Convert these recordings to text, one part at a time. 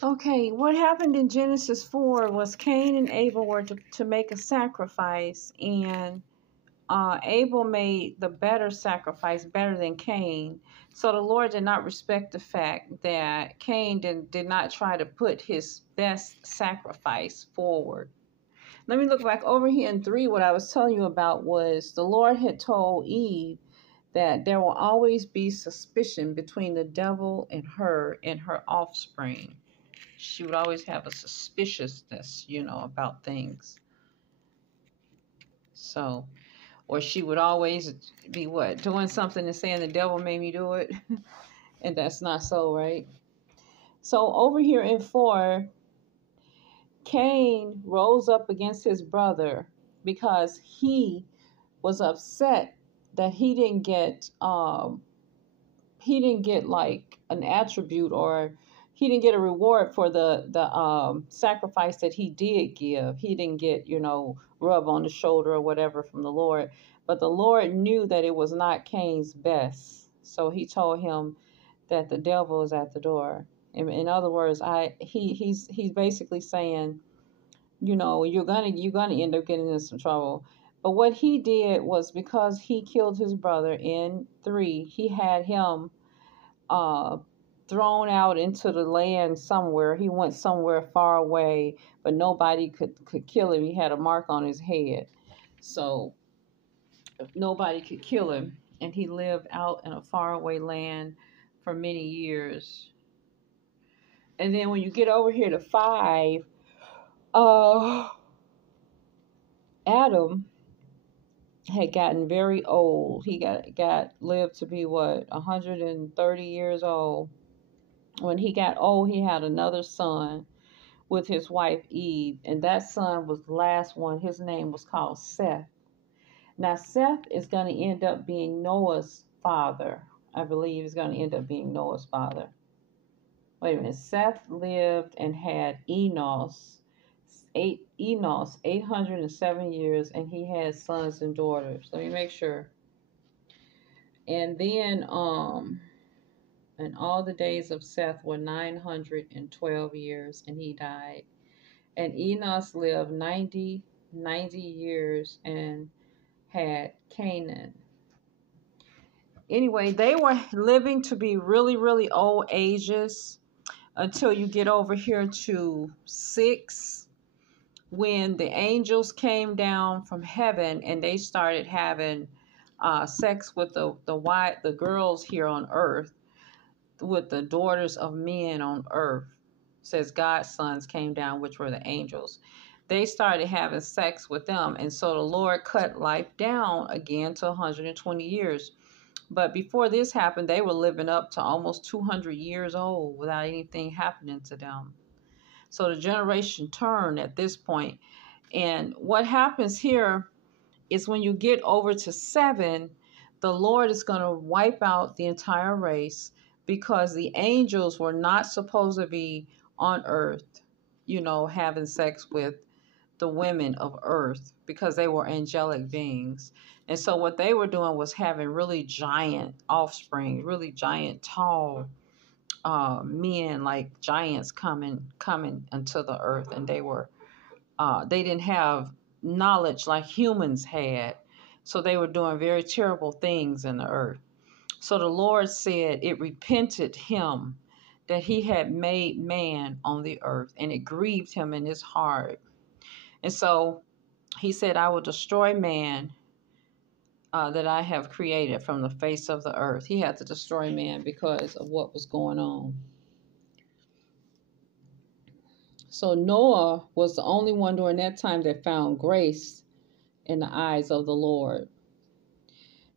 Okay, what happened in Genesis 4 was Cain and Abel were to make a sacrifice, and Abel made the better sacrifice, better than Cain. So the Lord did not respect the fact that Cain did not try to put his best sacrifice forward. Let me look back over here in 3. What I was telling you about was the Lord had told Eve that there will always be suspicion between the devil and her offspring. She would always have a suspiciousness, about things. So, or she would always be what? Doing something and saying the devil made me do it. And that's not so, right? So over here in 4, Cain rose up against his brother because he was upset that he didn't get like an attribute, or he didn't get a reward for the sacrifice that he did give. He didn't get, rub on the shoulder or whatever from the Lord. But the Lord knew that it was not Cain's best. So he told him that the devil is at the door. In other words, he's basically saying, you're gonna end up getting in some trouble. But what he did was, because he killed his brother in 3, he had him uh, thrown out into the land somewhere. He went somewhere far away, but nobody could kill him. He had a mark on his head, so nobody could kill him. And he lived out in a faraway land for many years. And then when you get over here to 5, Adam had gotten very old. He lived to be what, 130 years old. When he got old, he had another son with his wife Eve, and that son was the last one. His name was called Seth. Now Seth is going to end up being Noah's father. I believe is going to end up being Noah's father. Wait a minute. Seth lived and had Enos 807 years, and he had sons and daughters. Let me make sure. And then and all the days of Seth were 912 years, and he died. And Enos lived 90 years and had Canaan. Anyway, they were living to be really, really old ages until you get over here to 6, when the angels came down from heaven and they started having sex with the girls here on earth, with the daughters of men on earth. It says God's sons came down, which were the angels. They started having sex with them, and so the Lord cut life down again to 120 years. But before this happened, they were living up to almost 200 years old without anything happening to them. So the generation turned at this point. And what happens here is, when you get over to 7, the Lord is going to wipe out the entire race, because the angels were not supposed to be on earth, having sex with the women of earth, because they were angelic beings. And so what they were doing was having really giant offspring, really giant, tall men, like giants coming into the earth. And they didn't have knowledge like humans had. So they were doing very terrible things in the earth. So the Lord said it repented him that he had made man on the earth, and it grieved him in his heart. And so he said, I will destroy man that I have created from the face of the earth. He had to destroy man because of what was going on. So Noah was the only one during that time that found grace in the eyes of the Lord.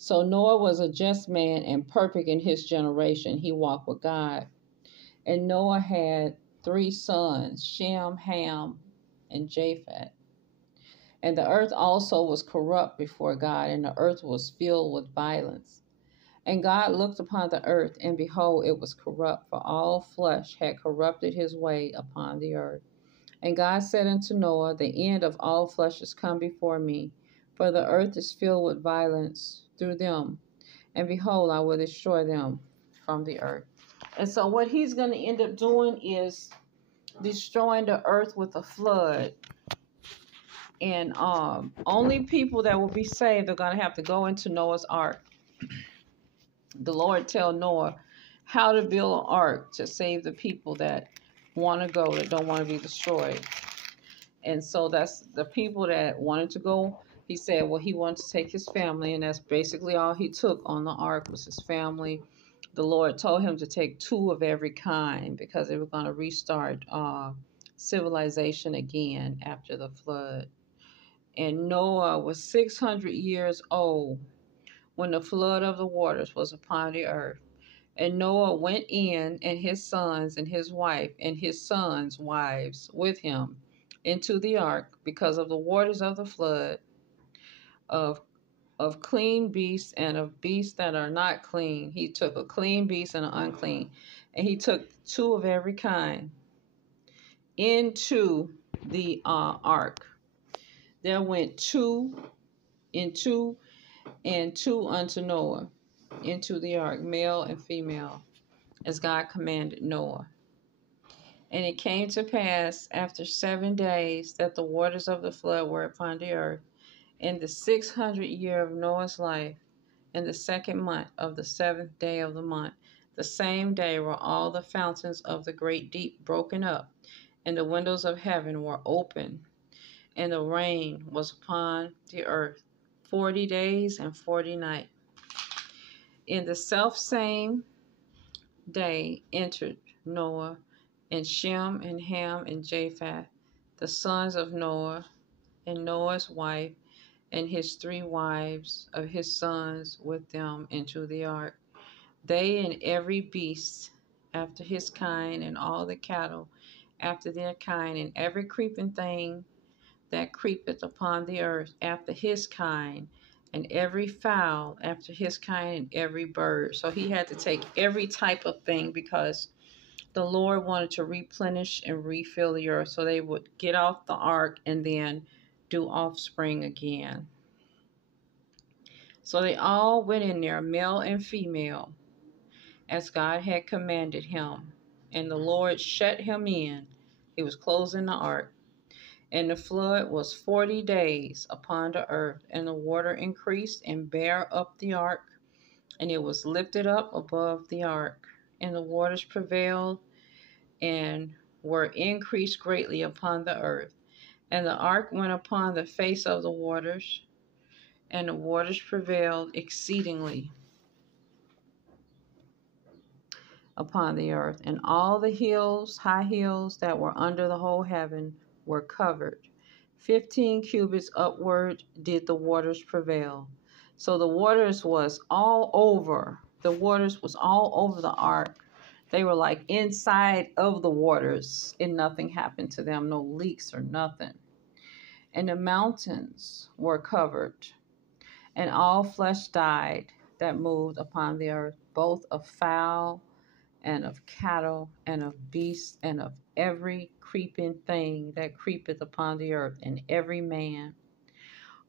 So Noah was a just man and perfect in his generation. He walked with God. And Noah had 3 sons, Shem, Ham, and Japheth. And the earth also was corrupt before God, and the earth was filled with violence. And God looked upon the earth, and behold, it was corrupt, for all flesh had corrupted his way upon the earth. And God said unto Noah, the end of all flesh is come before me, for the earth is filled with violence through them. And behold, I will destroy them from the earth. And so what he's going to end up doing is destroying the earth with a flood. And only people that will be saved are going to have to go into Noah's ark. The Lord tell Noah how to build an ark to save the people that want to go, that don't want to be destroyed. And so that's the people that wanted to go. He said, well, he wanted to take his family, and that's basically all he took on the ark was his family. The Lord told him to take 2 of every kind because they were going to restart civilization again after the flood. And Noah was 600 years old when the flood of the waters was upon the earth. And Noah went in, and his sons and his wife and his sons' wives with him into the ark, because of the waters of the flood of clean beasts and of beasts that are not clean. He took a clean beast and an unclean, and he took 2 of every kind into the ark. There went 2 and 2 and 2 unto Noah into the ark, male and female, as God commanded Noah. And it came to pass after 7 days that the waters of the flood were upon the earth, in the 600th year of Noah's life, in the 2nd month of the 7th day of the month. The same day were all the fountains of the great deep broken up, and the windows of heaven were open, and the rain was upon the earth 40 days and 40 nights. In the selfsame day entered Noah, and Shem, and Ham, and Japheth, the sons of Noah, and Noah's wife, and his 3 wives of his sons with them into the ark. They and every beast after his kind, and all the cattle after their kind, and every creeping thing that creepeth upon the earth after his kind, and every fowl after his kind, and every bird. So he had to take every type of thing because the Lord wanted to replenish and refill the earth, so they would get off the ark and then do offspring again. So they all went in there, male and female, as God had commanded him. And the Lord shut him in. He was closing the ark. And the flood was 40 days upon the earth, and the water increased and bare up the ark, and it was lifted up above the ark. And the waters prevailed and were increased greatly upon the earth. And the ark went upon the face of the waters, and the waters prevailed exceedingly upon the earth. And all the hills, high hills that were under the whole heaven were covered. 15 cubits upward did the waters prevail. So the waters was all over. The waters was all over the ark. They were like inside of the waters, and nothing happened to them, no leaks or nothing. And the mountains were covered, and all flesh died that moved upon the earth, both of fowl and of cattle and of beasts and of every creeping thing that creepeth upon the earth, and every man,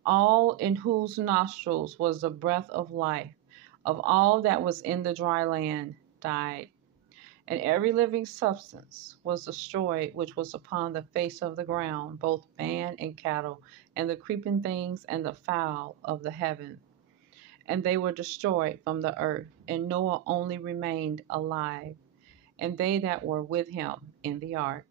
all in whose nostrils was the breath of life, of all that was in the dry land, died. And every living substance was destroyed which was upon the face of the ground, both man and cattle, and the creeping things and the fowl of the heaven. And they were destroyed from the earth, and Noah only remained alive, and they that were with him in the ark.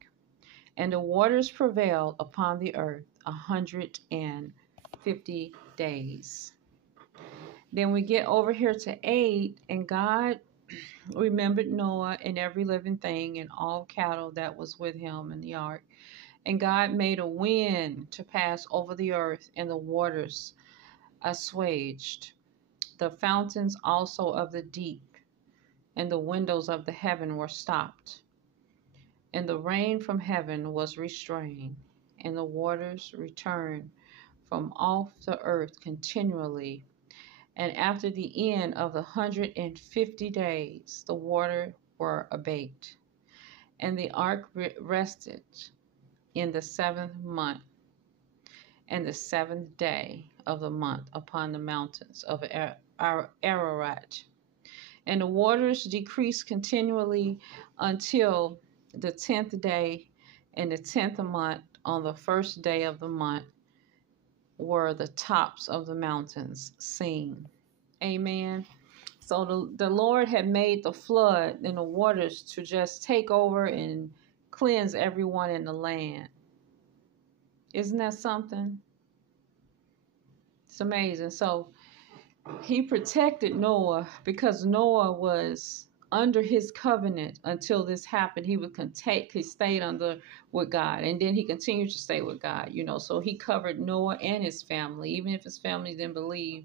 And the waters prevailed upon the earth 150 days. Then we get over here to 8, and God remembered Noah and every living thing and all cattle that was with him in the ark. And God made a wind to pass over the earth, and the waters assuaged. The fountains also of the deep and the windows of the heaven were stopped. And the rain from heaven was restrained, and the waters returned from off the earth continually. And after the end of the 150 days, the water were abate. And the ark rested in the 7th month, and the 7th day of the month upon the mountains of Ararat. And the waters decreased continually until the 10th day, In the 10th month, on the first day of the month, were the tops of the mountains seen. Amen. So the Lord had made the flood and the waters to just take over and cleanse everyone in the land. Isn't that something? It's amazing. So he protected Noah because Noah was under his covenant until this happened. He stayed under with God, and then he continued to stay with God, so he covered Noah and his family. Even if his family didn't believe,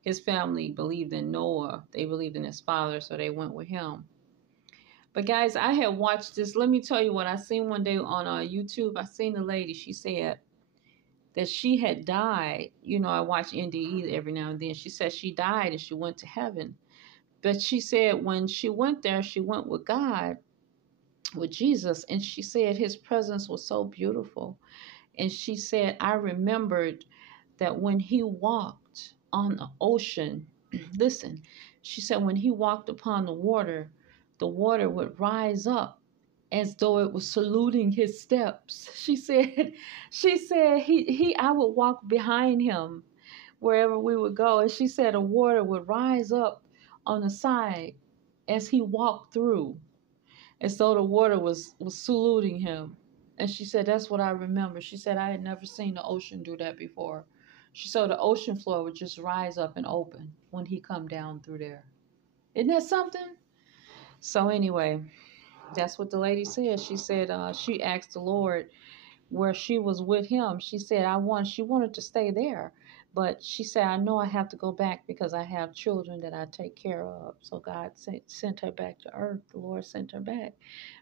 his family believed in Noah. They believed in his father, so they went with him. But guys, I had watched this. Let me tell you what I seen one day on YouTube. I seen a lady. She said that she had died. I watch NDE every now and then. She said she died and she went to heaven. But she said when she went there, she went with God, with Jesus, and she said his presence was so beautiful. And she said, I remembered that when he walked on the ocean, listen, she said when he walked upon the water would rise up as though it was saluting his steps. She said I would walk behind him wherever we would go. And she said the water would rise up on the side as he walked through, as though the water was saluting him. And she said, that's what I remember. She said, I had never seen the ocean do that before. She saw the ocean floor would just rise up and open when he come down through there. Isn't that something? So anyway, that's what the lady said. She said she asked the Lord where she was with him. She said, she wanted to stay there. But she said, I know I have to go back because I have children that I take care of. So God sent her back to earth. The Lord sent her back.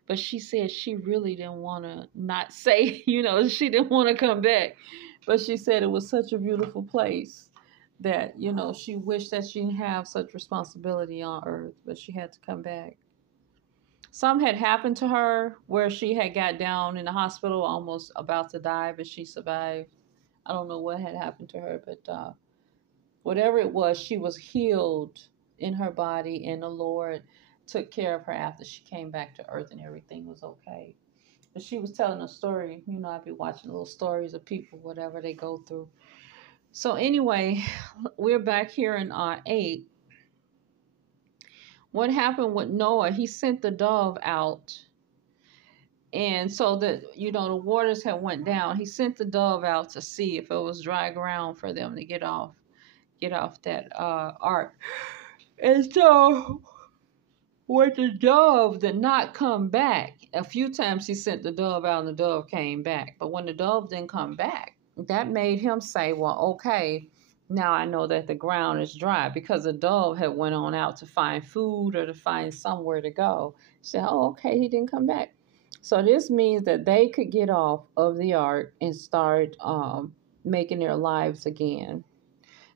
But she said she really didn't want to not say, she didn't want to come back. But she said it was such a beautiful place that, she wished that she didn't have such responsibility on earth, but she had to come back. Some had happened to her where she had got down in the hospital almost about to die, but she survived. I don't know what had happened to her, but whatever it was, she was healed in her body, and the Lord took care of her after she came back to earth and everything was okay. But she was telling a story. I'd be watching little stories of people, whatever they go through. So anyway, we're back here in 8. What happened with Noah? He sent the dove out. And so that, the waters had went down. He sent the dove out to see if it was dry ground for them to get off that ark. And so when the dove did not come back, a few times he sent the dove out and the dove came back. But when the dove didn't come back, that made him say, well, okay, now I know that the ground is dry, because the dove had went on out to find food or to find somewhere to go. He said, oh, okay, he didn't come back. So this means that they could get off of the ark and start making their lives again.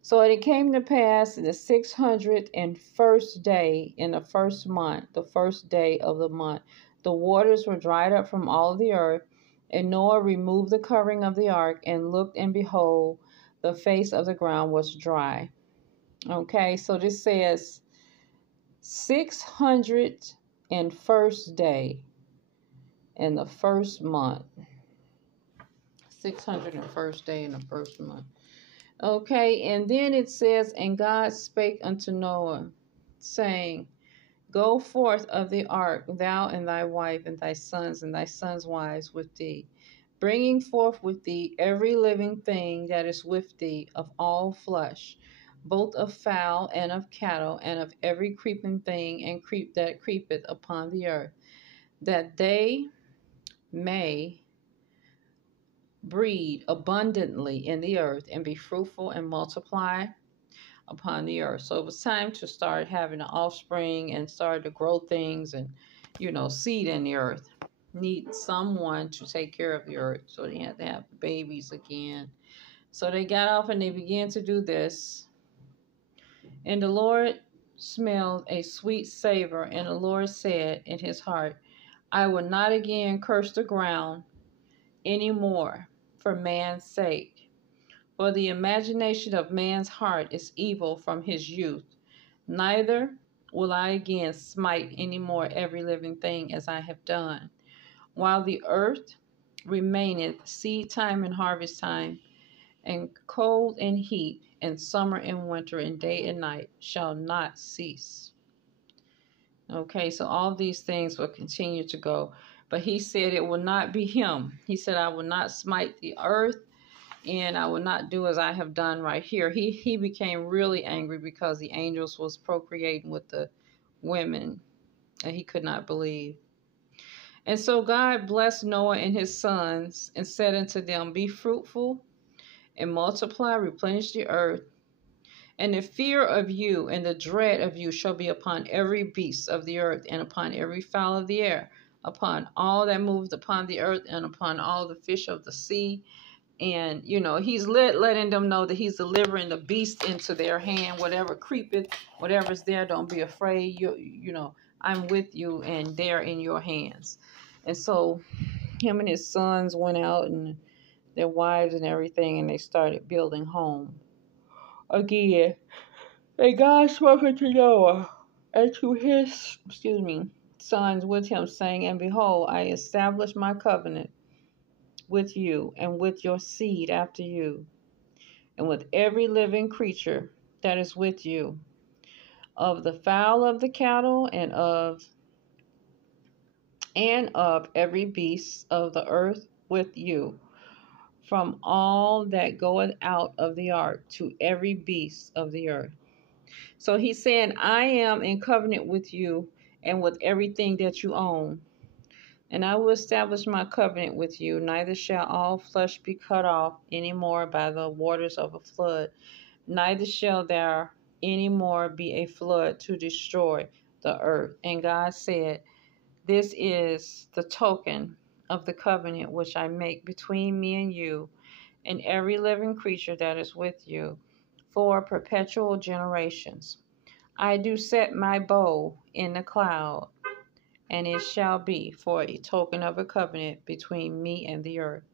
So it came to pass in the 601st day in the first month, the first day of the month, the waters were dried up from all the earth, and Noah removed the covering of the ark and looked, and behold, the face of the ground was dry. Okay, so this says 601st day in the first month. 601st day in the first month. Okay, and then it says, and God spake unto Noah, saying, go forth of the ark, thou and thy wife and thy sons wives with thee, bringing forth with thee every living thing that is with thee of all flesh, both of fowl and of cattle, and of every creeping thing and that creepeth upon the earth, that they may breed abundantly in the earth, and be fruitful and multiply upon the earth. So it was time to start having an offspring and start to grow things and, seed in the earth. Need someone to take care of the earth. So they had to have babies again. So they got off and they began to do this. And the Lord smelled a sweet savor, and the Lord said in his heart, I will not again curse the ground any more for man's sake. For the imagination of man's heart is evil from his youth. Neither will I again smite any more every living thing as I have done, while the earth remaineth seed time and harvest time, and cold and heat, and summer and winter, and day and night shall not cease. Okay, so all these things will continue to go. But he said it will not be him. He said, I will not smite the earth, and I will not do as I have done right here. He became really angry because the angels was procreating with the women, and he could not believe. And so God blessed Noah and his sons and said unto them, be fruitful and multiply, replenish the earth. And the fear of you and the dread of you shall be upon every beast of the earth, and upon every fowl of the air, upon all that moveth upon the earth, and upon all the fish of the sea. And, he's letting them know that he's delivering the beast into their hand. Whatever creepeth, whatever's there, don't be afraid. I'm with you, and they're in your hands. And so him and his sons went out, and their wives and everything, and they started building home again. And God spoke unto Noah and to his, sons with him, saying, and behold, I establish my covenant with you and with your seed after you, and with every living creature that is with you, of the fowl of the cattle, and of every beast of the earth with you, from all that goeth out of the ark to every beast of the earth. So he's saying, I am in covenant with you and with everything that you own. And I will establish my covenant with you. Neither shall all flesh be cut off any more by the waters of a flood. Neither shall there any more be a flood to destroy the earth. And God said, this is the token of the covenant which I make between me and you and every living creature that is with you for perpetual generations. I do set my bow in the cloud, and it shall be for a token of a covenant between me and the earth.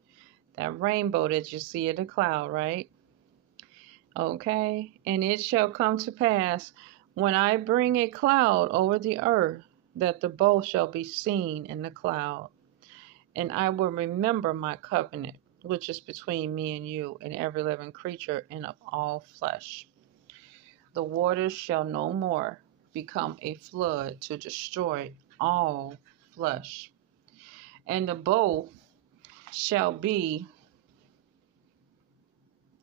That rainbow that you see in the cloud, right? Okay. And it shall come to pass when I bring a cloud over the earth that the bow shall be seen in the cloud. And I will remember my covenant, which is between me and you and every living creature and of all flesh. The waters shall no more become a flood to destroy all flesh. And the bow shall be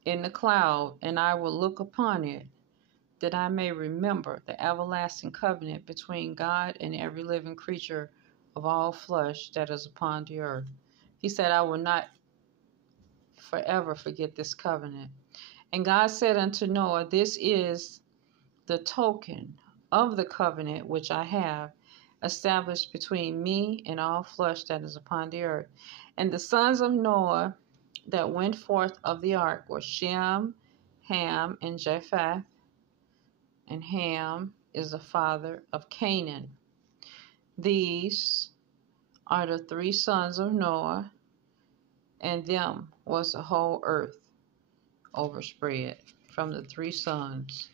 in the cloud, and I will look upon it, that I may remember the everlasting covenant between God and every living creature of all flesh that is upon the earth. He said, I will not forever forget this covenant. And God said unto Noah, this is the token of the covenant which I have established between me and all flesh that is upon the earth. And the sons of Noah that went forth of the ark were Shem, Ham, and Japheth. And Ham is the father of Canaan. These are the three sons of Noah, and them was the whole earth overspread. From the three sons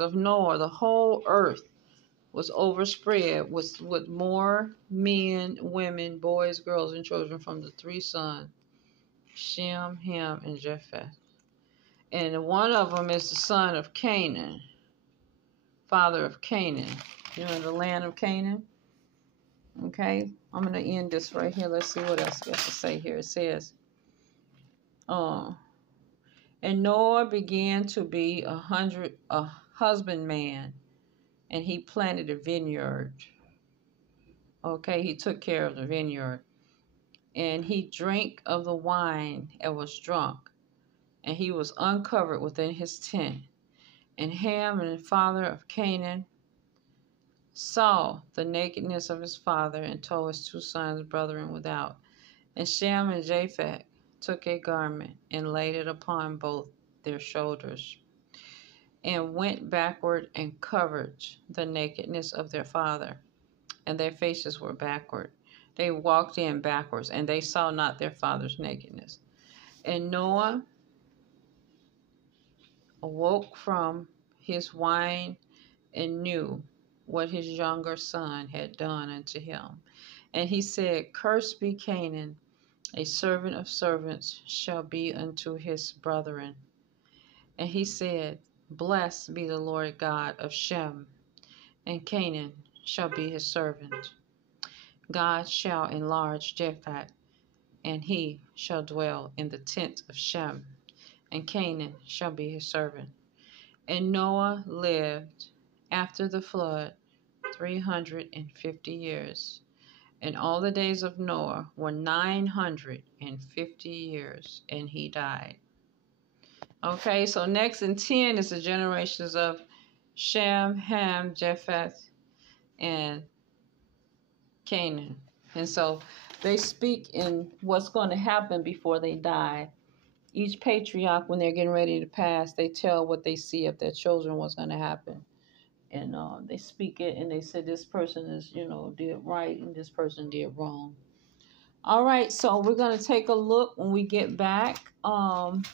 of Noah, the whole earth was overspread with more men, women, boys, girls, and children from the three sons, Shem, Ham, and Japheth. And one of them is the son of Canaan, father of Canaan. You know, the land of Canaan. Okay, I'm going to end this right here. Let's see what else it has to say here. It says, and Noah began to be a husbandman, and he planted a vineyard. Okay, he took care of the vineyard. And he drank of the wine and was drunk, and he was uncovered within his tent. And Ham, and the father of Canaan, saw the nakedness of his father, and told his two sons, brethren, without. And Shem and Japheth took a garment and laid it upon both their shoulders, and went backward and covered the nakedness of their father, and their faces were backward. They walked in backwards, and they saw not their father's nakedness. And Noah awoke from his wine and knew what his younger son had done unto him. And he said, Cursed be Canaan, a servant of servants shall be unto his brethren. And he said, Blessed be the Lord God of Shem, and Canaan shall be his servant. God shall enlarge Japheth, and he shall dwell in the tent of Shem, and Canaan shall be his servant. And Noah lived after the flood 350 years. And all the days of Noah were 950 years, and he died. Okay, so next in 10 is the generations of Shem, Ham, Japheth, and Canaan. And so they speak in what's going to happen before they die. Each patriarch, when they're getting ready to pass, they tell what they see of their children, what's going to happen. And they speak it, and they say this person is, did right, and this person did wrong. All right, so we're going to take a look when we get back. I'm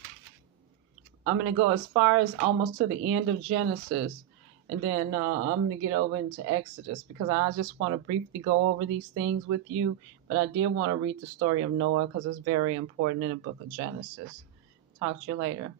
going to go as far as almost to the end of Genesis. And then I'm going to get over into Exodus, because I just want to briefly go over these things with you. But I did want to read the story of Noah, because it's very important in the book of Genesis. Talk to you later.